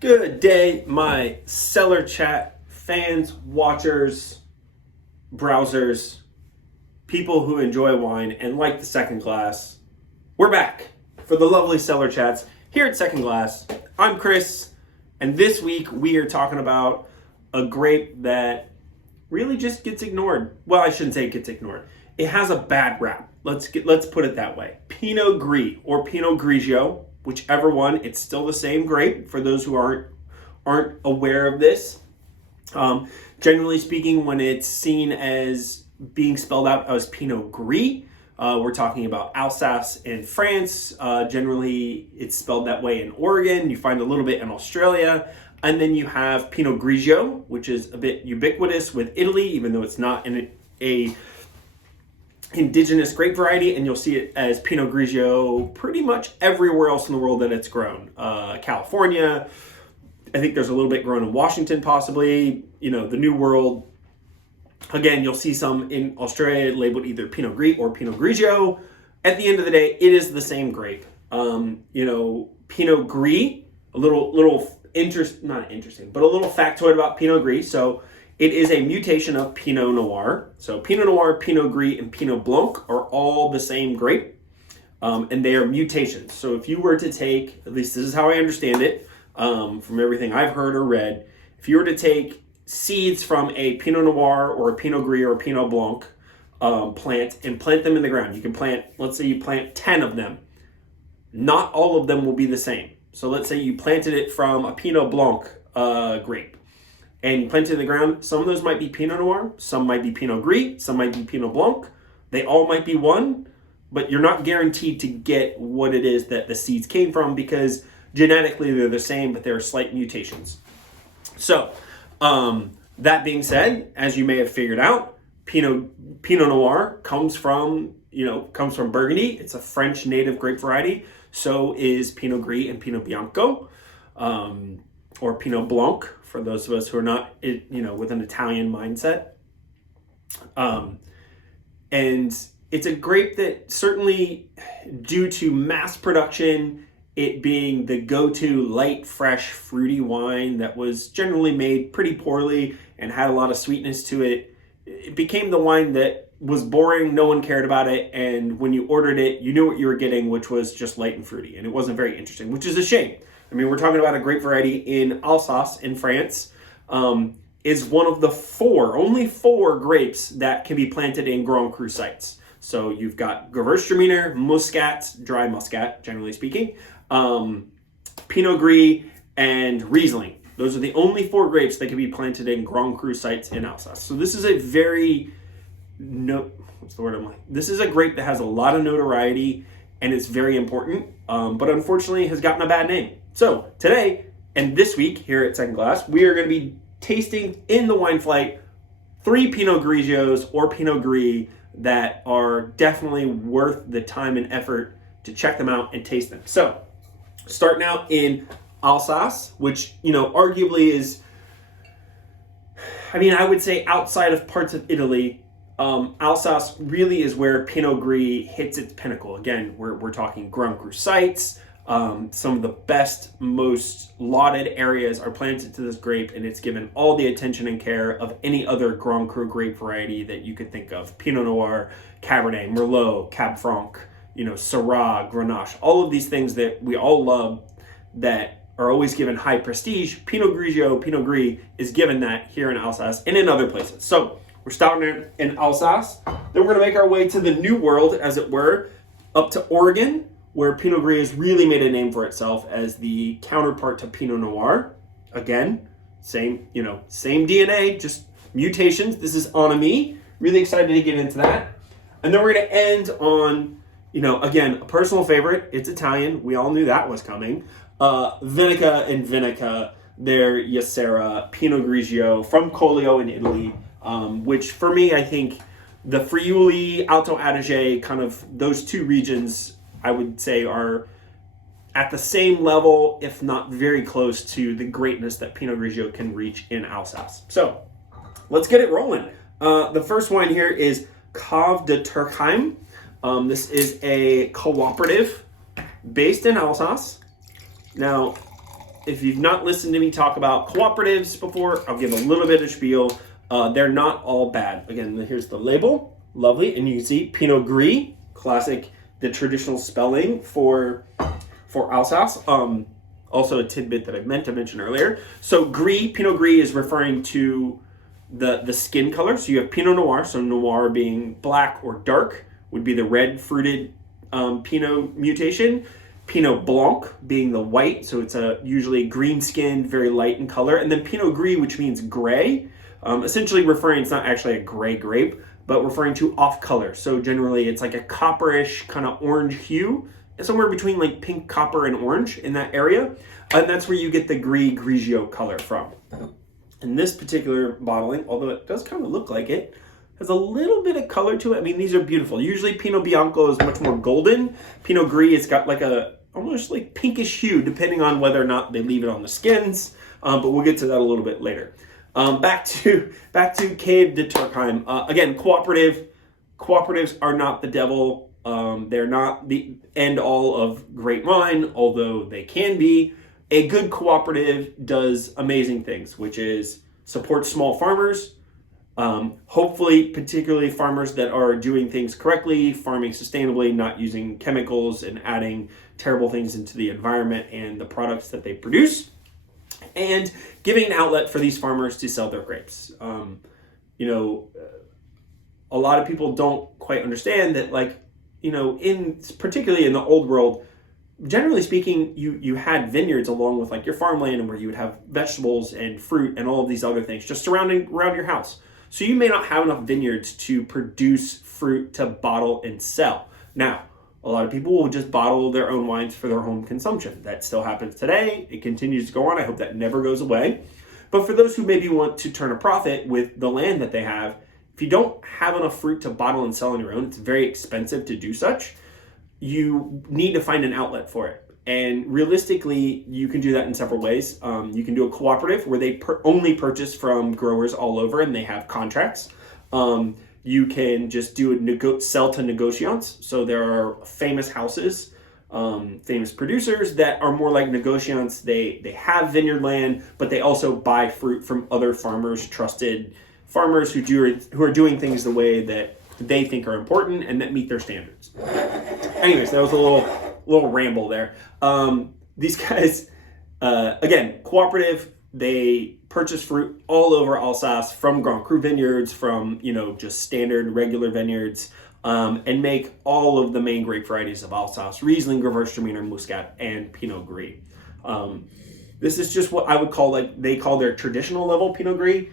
Good day, my Cellar chat fans, watchers, browsers, people who enjoy wine and like the second glass. We're back for the lovely Cellar chats here at Second Glass. I'm Chris, and this week we are talking about a grape that really just gets ignored. Well, I shouldn't say it gets ignored. It has a bad rap. Let's put it that way. Pinot Gris or Pinot Grigio. Whichever one, it's still the same grape for those who aren't aware of this. Generally speaking, when it's seen as being spelled out as Pinot Gris, we're talking about Alsace in France. Generally, it's spelled that way in Oregon. You find a little bit in Australia. And then you have Pinot Grigio, which is a bit ubiquitous with Italy, even though it's not a indigenous grape variety, and you'll see it as Pinot Grigio pretty much everywhere else in the world that it's grown. California, I think there's a little bit grown in Washington possibly, the New World. Again, you'll see some in Australia labeled either Pinot Gris or Pinot Grigio. At the end of the day, it is the same grape. Pinot Gris, a little not interesting, but a little factoid about Pinot Gris. So it is a mutation of Pinot Noir. So Pinot Noir, Pinot Gris, and Pinot Blanc are all the same grape, and they are mutations. So if you were to take, at least this is how I understand it, from everything I've heard or read, if you were to take seeds from a Pinot Noir or a Pinot Gris or a Pinot Blanc plant and plant them in the ground, you can plant, let's say you plant 10 of them. Not all of them will be the same. So let's say you planted it from a Pinot Blanc grape, and you plant it in the ground. Some of those might be Pinot Noir, some might be Pinot Gris, some might be Pinot Blanc. They all might be one, but you're not guaranteed to get what it is that the seeds came from because genetically they're the same, but there are slight mutations. So, that being said, as you may have figured out, Pinot Noir comes from Burgundy. It's a French native grape variety. So is Pinot Gris and Pinot Bianco, or Pinot Blanc, for those of us who are not, with an Italian mindset. And it's a grape that certainly, due to mass production, it being the go-to light, fresh, fruity wine that was generally made pretty poorly and had a lot of sweetness to it, it became the wine that was boring, no one cared about it, and when you ordered it, you knew what you were getting, which was just light and fruity, and it wasn't very interesting, which is a shame. I mean, we're talking about a grape variety in Alsace in France, is one of the only four grapes that can be planted in Grand Cru sites. So you've got Gewürztraminer, Muscat, dry Muscat, generally speaking, Pinot Gris, and Riesling. Those are the only four grapes that can be planted in Grand Cru sites in Alsace. So this is a very This is a grape that has a lot of notoriety and it's very important, but unfortunately has gotten a bad name. So today and this week here at Second Glass, we are going to be tasting in the wine flight 3 Pinot Grigios or Pinot Gris that are definitely worth the time and effort to check them out and taste them. So starting out in Alsace, which, arguably is, I would say outside of parts of Italy, Alsace really is where Pinot Gris hits its pinnacle. Again, we're talking Grand Cru sites. Some of the best, most lauded areas are planted to this grape, and it's given all the attention and care of any other Grand Cru grape variety that you could think of. Pinot Noir, Cabernet, Merlot, Cab Franc, Syrah, Grenache, all of these things that we all love that are always given high prestige. Pinot Grigio, Pinot Gris is given that here in Alsace and in other places. So we're starting in Alsace. Then we're going to make our way to the New World, as it were, up to Oregon, where Pinot Gris has really made a name for itself as the counterpart to Pinot Noir. Again, same DNA, just mutations. This is Amie. Really excited to get into that. And then we're going to end on, again, a personal favorite. It's Italian. We all knew that was coming. Venica and Venica, their Jesera Pinot Grigio from Collio in Italy, which for me, I think the Friuli, Alto Adige, kind of those two regions, I would say are at the same level, if not very close to the greatness that Pinot Grigio can reach in Alsace. So let's get it rolling. The first wine here is Cave de Turckheim. This is a cooperative based in Alsace. Now, if you've not listened to me talk about cooperatives before, I'll give a little bit of spiel. They're not all bad. Again, here's the label. Lovely. And you can see Pinot Gris, classic, the traditional spelling for Alsace. Also a tidbit that I meant to mention earlier. So Gris, Pinot Gris is referring to the skin color. So you have Pinot Noir, so noir being black or dark, would be the red fruited Pinot mutation. Pinot Blanc being the white, so it's a usually green skinned, very light in color. And then Pinot Gris, which means gray, essentially referring, it's not actually a gray grape, but referring to off color. So generally it's like a copperish kind of orange hue, somewhere between like pink, copper, and orange in that area. And that's where you get the Gris Grigio color from. In this particular bottling, although it does kind of look like it, has a little bit of color to it. I mean, these are beautiful. Usually Pinot Bianco is much more golden. Pinot Gris, it's got like a almost like pinkish hue, depending on whether or not they leave it on the skins. But we'll get to that a little bit later. Back to Cave de Turckheim. Again, cooperatives are not the devil. They're not the end all of great wine, although they can be. A good cooperative does amazing things, which is support small farmers, hopefully particularly farmers that are doing things correctly, farming sustainably, not using chemicals and adding terrible things into the environment and the products that they produce, and giving an outlet for these farmers to sell their grapes. A lot of people don't quite understand that, particularly in the old world, generally speaking, you had vineyards along with like your farmland, and where you would have vegetables and fruit and all of these other things just surrounding around your house. So you may not have enough vineyards to produce fruit to bottle and sell. Now, a lot of people will just bottle their own wines for their home consumption. That still happens today. It continues to go on. I hope that never goes away. But for those who maybe want to turn a profit with the land that they have, if you don't have enough fruit to bottle and sell on your own, it's very expensive to do such. You need to find an outlet for it. And realistically, you can do that in several ways. You can do a cooperative where they only purchase from growers all over and they have contracts. You can just do sell to negociants. So there are famous houses, famous producers that are more like negociants. They have vineyard land, but they also buy fruit from other farmers, trusted farmers who are doing things the way that they think are important and that meet their standards. Anyways, that was a little ramble there. These guys, again, cooperative, they purchase fruit all over Alsace from Grand Cru vineyards, from, just standard regular vineyards, and make all of the main grape varieties of Alsace: Riesling, Gewürztraminer, Muscat, and Pinot Gris. This is just what I would call, they call their traditional level Pinot Gris,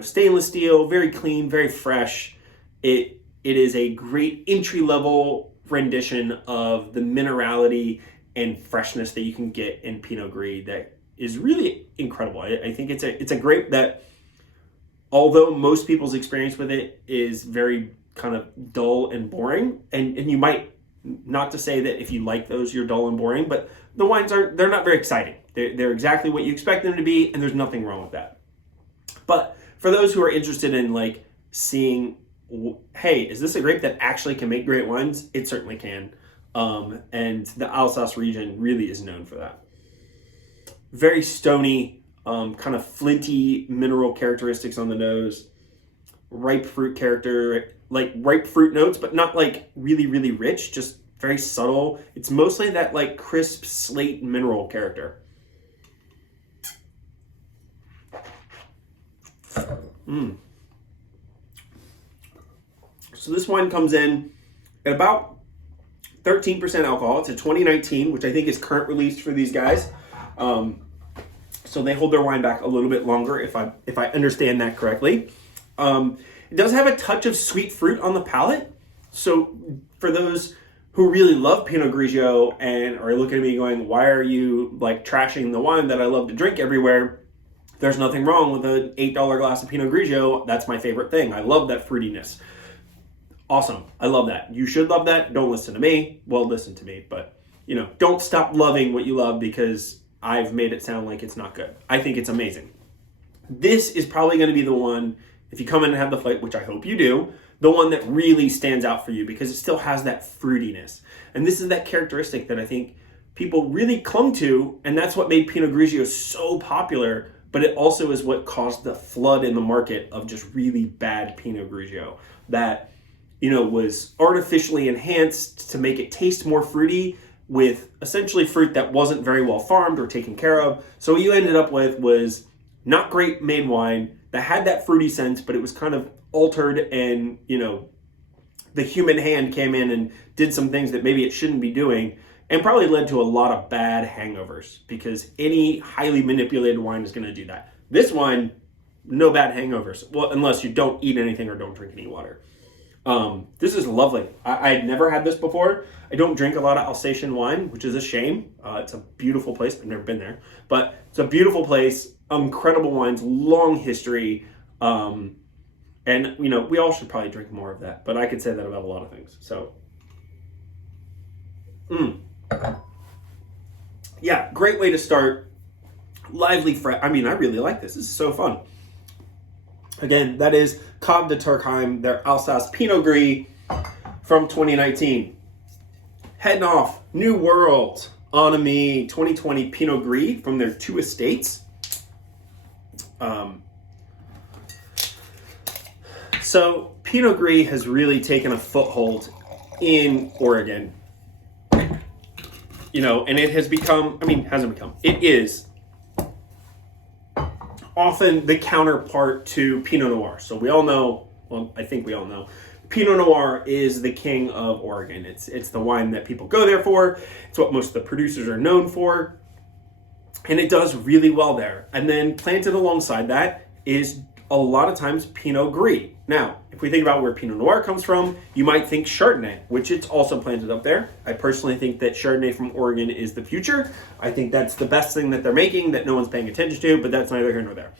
stainless steel, very clean, very fresh. It is a great entry-level rendition of the minerality and freshness that you can get in Pinot Gris that is really incredible. I think it's a grape that, although most people's experience with it is very kind of dull and boring, and you might, not to say that if you like those, you're dull and boring, but the wines they're not very exciting. They're exactly what you expect them to be, and there's nothing wrong with that. But for those who are interested in seeing, hey, is this a grape that actually can make great wines? It certainly can. And the Alsace region really is known for that. Very stony, kind of flinty mineral characteristics on the nose. Ripe fruit character, ripe fruit notes, but not really, really rich, just very subtle. It's mostly that crisp slate mineral character. So this wine comes in at about 13% alcohol. It's a 2019, which I think is current release for these guys. So they hold their wine back a little bit longer, if I understand that correctly. It does have a touch of sweet fruit on the palate. So for those who really love Pinot Grigio and are looking at me going, why are you trashing the wine that I love to drink everywhere? There's nothing wrong with an $8 glass of Pinot Grigio. That's my favorite thing. I love that fruitiness. Awesome. I love that. You should love that. Don't listen to me. Well, listen to me, but don't stop loving what you love because I've made it sound like it's not good. I think it's amazing. This is probably going to be the one, if you come in and have the flight, which I hope you do, the one that really stands out for you because it still has that fruitiness. And this is that characteristic that I think people really clung to, and that's what made Pinot Grigio so popular, but it also is what caused the flood in the market of just really bad Pinot Grigio that, was artificially enhanced to make it taste more fruity with essentially fruit that wasn't very well farmed or taken care of. So what you ended up with was not great made wine that had that fruity sense, but it was kind of altered, and, the human hand came in and did some things that maybe it shouldn't be doing, and probably led to a lot of bad hangovers, because any highly manipulated wine is going to do that. This wine, no bad hangovers. Well, unless you don't eat anything or don't drink any water. This is lovely. I had never had this before. I don't drink a lot of Alsatian wine, which is a shame. It's a beautiful place. I've never been there, but it's a beautiful place. Incredible wines, long history. And, we all should probably drink more of that, but I could say that about a lot of things. So, yeah, great way to start. Lively, fresh. I really like this. This is so fun. Again, that is Cab de Turckheim, their Alsace Pinot Gris from 2019. Heading off, New World, Amie 2020 Pinot Gris from their 2 estates. So Pinot Gris has really taken a foothold in Oregon, and it has become, it is often the counterpart to Pinot Noir. So I think we all know, Pinot Noir is the king of Oregon. It's the wine that people go there for. It's what most of the producers are known for, and it does really well there. And then planted alongside that is a lot of times Pinot Gris. Now, if we think about where Pinot Noir comes from, you might think Chardonnay, which it's also planted up there. I personally think that Chardonnay from Oregon is the future. I think that's the best thing that they're making that no one's paying attention to, but that's neither here nor there.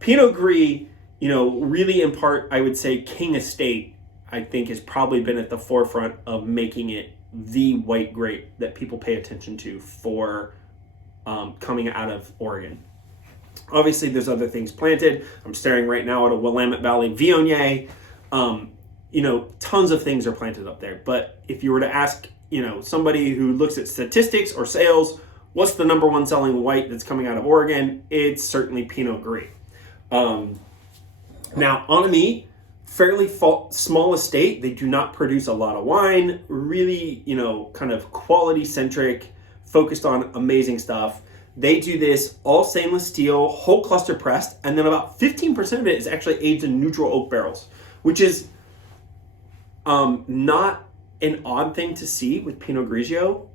Pinot Gris, really in part, I would say King Estate, I think, has probably been at the forefront of making it the white grape that people pay attention to for coming out of Oregon. Obviously, there's other things planted. I'm staring right now at a Willamette Valley Viognier. Tons of things are planted up there. But if you were to ask, somebody who looks at statistics or sales, what's the number one selling white that's coming out of Oregon? It's certainly Pinot Gris. Now, Amie, fairly small estate. They do not produce a lot of wine. Really, kind of quality-centric, focused on amazing stuff. They do this all stainless steel, whole cluster pressed, and then about 15% of it is actually aged in neutral oak barrels, which is not an odd thing to see with Pinot Grigio.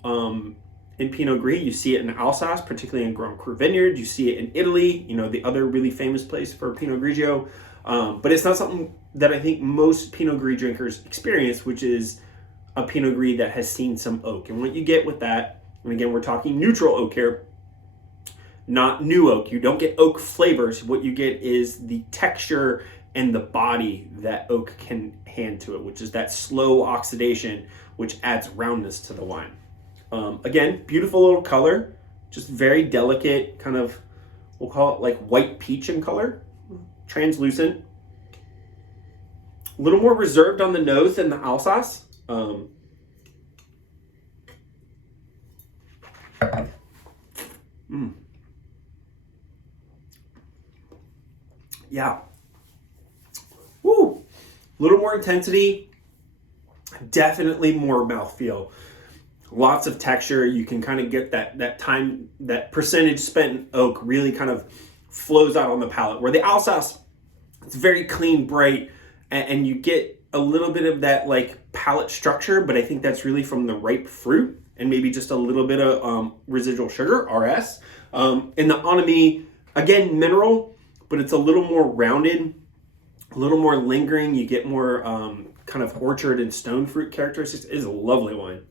In Pinot Gris, you see it in Alsace, particularly in Grand Cru Vineyard. You see it in Italy, the other really famous place for Pinot Grigio. But it's not something that I think most Pinot Gris drinkers experience, which is a Pinot Gris that has seen some oak. And what you get with that, and again, we're talking neutral oak here, not new oak. You don't get oak flavors. What you get is the texture and the body that oak can hand to it, which is that slow oxidation, which adds roundness to the wine. Again, beautiful little color, just very delicate, kind of, we'll call it like white peach in color, translucent. A little more reserved on the nose than the Alsace. Yeah. Woo! A little more intensity, definitely more mouthfeel. Lots of texture. You can kind of get that percentage spent in oak really kind of flows out on the palate. Where the Alsace, it's very clean, bright, and you get a little bit of that like palate structure, but I think that's really from the ripe fruit and maybe just a little bit of residual sugar, RS. In the Amie, again, mineral, but it's a little more rounded, a little more lingering. You get more kind of orchard and stone fruit characteristics. It is a lovely wine.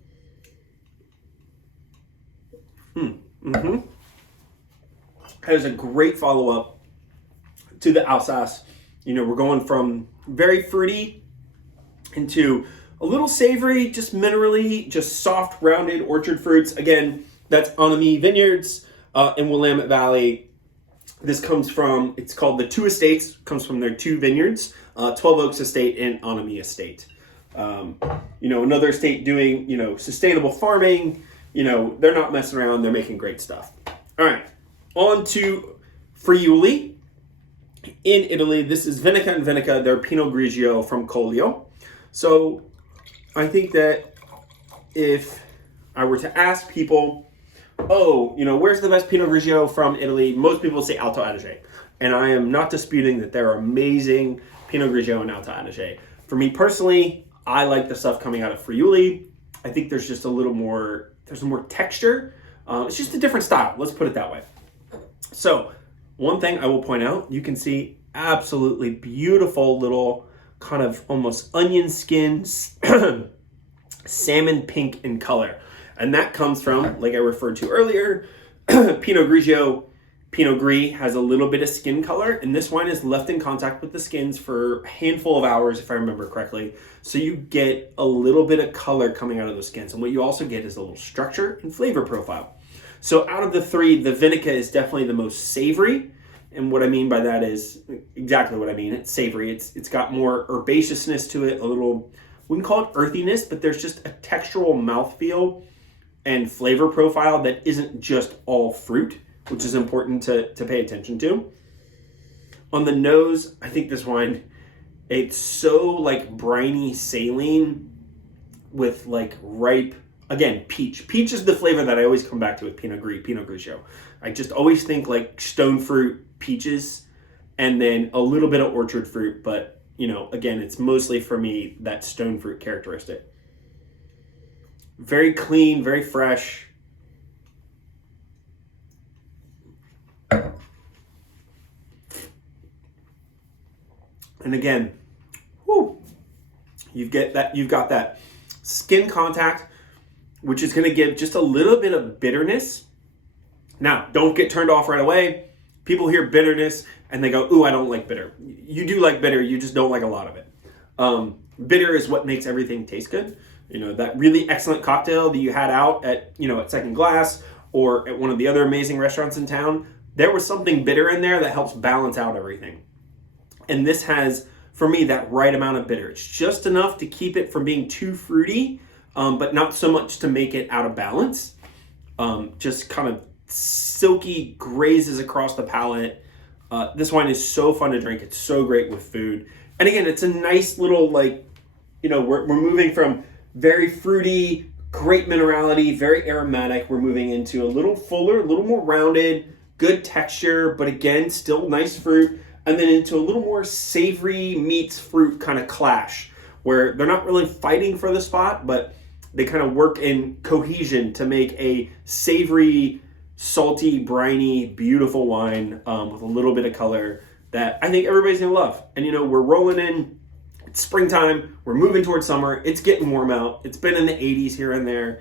Has a great follow-up to the Alsace. We're going from very fruity into a little savory, just minerally, just soft, rounded orchard fruits. Again, that's Amie Vineyards in Willamette Valley. This comes from, it's called the 2 Estates, comes from their 2 vineyards, 12 Oaks Estate and Amie Estate. Another estate doing, sustainable farming, You know, they're not messing around. They're making great stuff. All right, on to Friuli in Italy. This is Venica and Venica. They're Pinot Grigio from Collio. So I think that if I were to ask people, oh, you know, where's the best Pinot Grigio from Italy? Most people say Alto Adige. And I am not disputing that there are amazing Pinot Grigio and Alto Adige. For me personally, I like the stuff coming out of Friuli. I think there's just a little more, there's more texture. It's just a different style. Let's put it that way. So one thing I will point out, you can see absolutely beautiful little kind of almost onion skin, salmon pink in color. And that comes from, like I referred to earlier, Pinot Grigio. Pinot Gris has a little bit of skin color, and this wine is left in contact with the skins for a handful of hours, if I remember correctly. So you get a little bit of color coming out of the skins. And what you also get is a little structure and flavor profile. So out of the three, the Venica is definitely the most savory. And what I mean by that is exactly what I mean. It's savory. It's got more herbaceousness to it, a little, wouldn't call it earthiness, but there's just a textural mouthfeel and flavor profile that isn't just all fruit, which is important to pay attention to. On the nose, I think this wine, it's so like briny saline with like ripe, again, peach. Peach is the flavor that I always come back to with Pinot Grigio. I just always think like stone fruit, peaches, and then a little bit of orchard fruit. But, you know, again, it's mostly for me that stone fruit characteristic. Very clean, very fresh. And again, you've got that skin contact, which is going to give just a little bit of bitterness. Now, don't get turned off right away. People hear bitterness and they go, ooh, I don't like bitter. You do like bitter, you just don't like a lot of it. Bitter is what makes everything taste good. You know, that really excellent cocktail that you had out at, you know, at Second Glass or at one of the other amazing restaurants in town, there was something bitter in there that helps balance out everything. And this has, for me, that right amount of bitter. It's just enough to keep it from being too fruity, but not so much to make it out of balance. Just kind of silky grazes across the palate. This wine is so fun to drink. It's so great with food. And again, it's a nice little, like, you know, we're moving from very fruity, great minerality, very aromatic. We're moving into a little fuller, a little more rounded, good texture, but again, still nice fruit. And then into a little more savory meets fruit kind of clash, where they're not really fighting for the spot, but they kind of work in cohesion to make a savory, salty, briny, beautiful wine with a little bit of color that I think everybody's gonna love. And you know, we're rolling in, it's springtime, we're moving towards summer, it's getting warm out, it's been in the 80s here and there,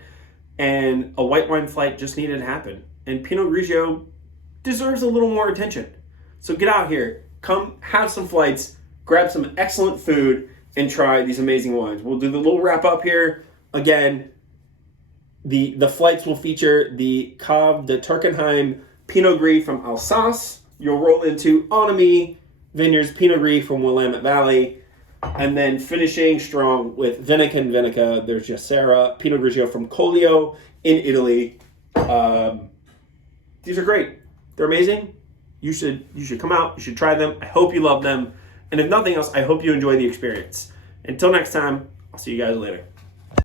and a white wine flight just needed to happen. And Pinot Grigio deserves a little more attention. So get out here, come have some flights, grab some excellent food, and try these amazing wines. We'll do the little wrap up here. Again, the flights will feature the Cave de Turckheim Pinot Gris from Alsace. You'll roll into Amie Vineyards Pinot Gris from Willamette Valley. And then finishing strong with Venica and Venica, there's Jesera Pinot Grigio from Collio in Italy. These are great. They're amazing. You should come out. You should try them. I hope you love them. And if nothing else, I hope you enjoy the experience. Until next time, I'll see you guys later.